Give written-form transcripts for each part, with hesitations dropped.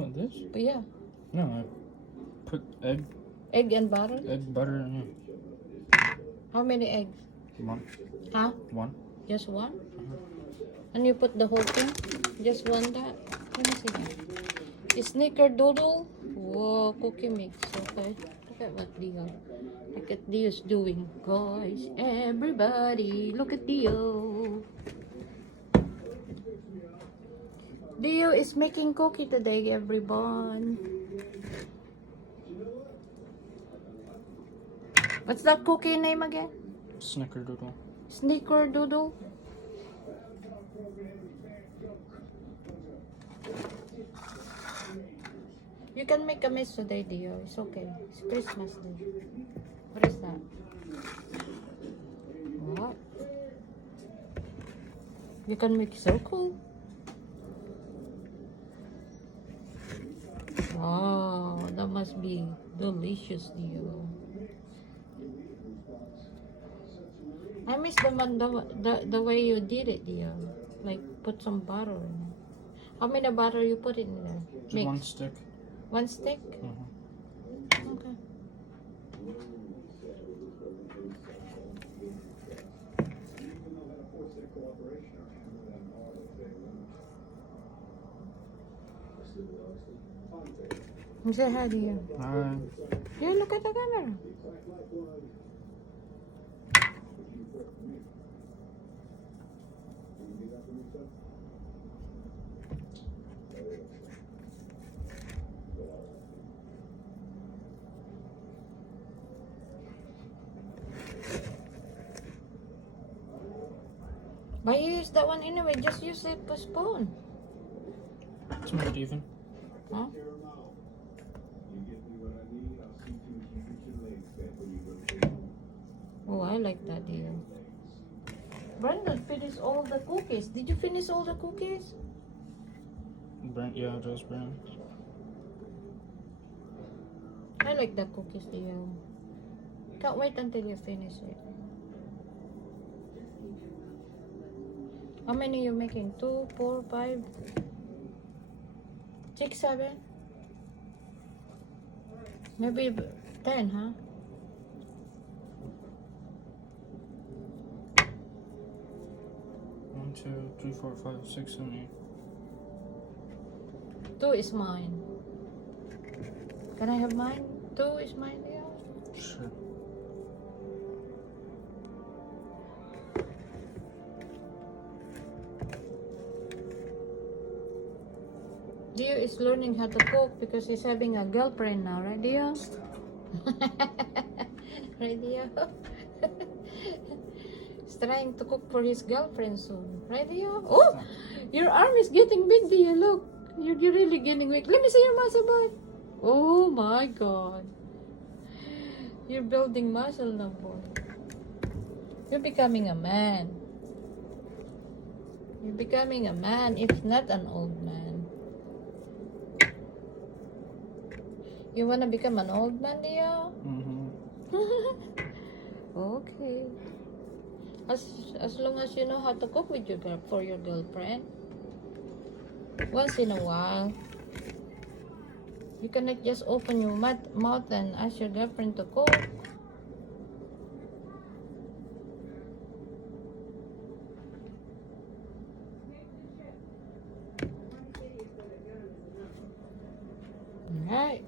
What, this? But yeah. No, I put egg Egg and butter? butter in it. How many eggs? One. Huh? One. Just one? And you put the whole thing? Just one that? Let me see that. Snickerdoodle? Whoa, cookie mix. Okay. Look at what Dio. Look at Dio's doing. Guys, everybody, look at Dio. Dio is making cookie today, everyone. What's that cookie name again? Snickerdoodle. Snickerdoodle? You can make a mess today, Dio. It's okay. It's Christmas Day. What is that? What? You can make circle? Oh, that must be delicious, Dio. I miss the way you did it, Dio. Like put some butter in it. How many butter you put in there? Just one stick. One stick? Okay. Say hi, Dio. Hi. Yeah, look at the camera. Why you use that one anyway? Just use it for spoon. It's not even. Huh? Oh, I like that deal. Brandon finished all the cookies. Did you finish all the cookies? Yeah, just brand. I like the cookies deal. Can't wait until you finish it. How many are you making? 2, 4, 5, 6, 7? Maybe 10, huh? One, 2, 3, 4, 5, 6, 7, 8. 2 is mine. Can I have mine? 2 is mine, yeah. Sure. Dio is learning how to cook because he's having a girlfriend now, right, Dio? Right, Dio? He's trying to cook for his girlfriend soon, right, Dio? Oh, your arm is getting big, Dio. Look, you're really getting big. Let me see your muscle, boy. Oh my God, you're building muscle now, boy. You're becoming a man. You're becoming a man, if not an old man. You wanna become an old man, Dio? Okay. As long as you know how to cook with for your girlfriend. Once in a while. You cannot just open your mouth and ask your girlfriend to cook. Alright.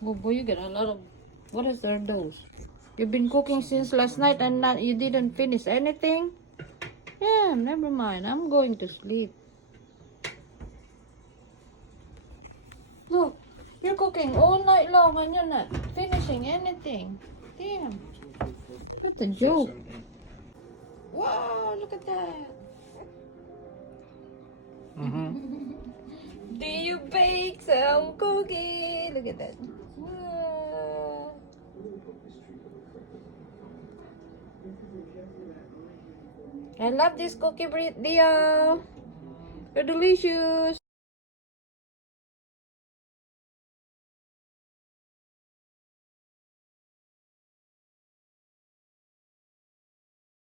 Oh boy, you get a lot of... What is there those? You've been cooking since last night and you didn't finish anything? Yeah, never mind. I'm going to sleep. Look, you're cooking all night long and you're not finishing anything. Damn. What a joke. Wow, look at that. Do you bake some cookie? Look at that. Wow. I love this cookie, Dio. They're delicious.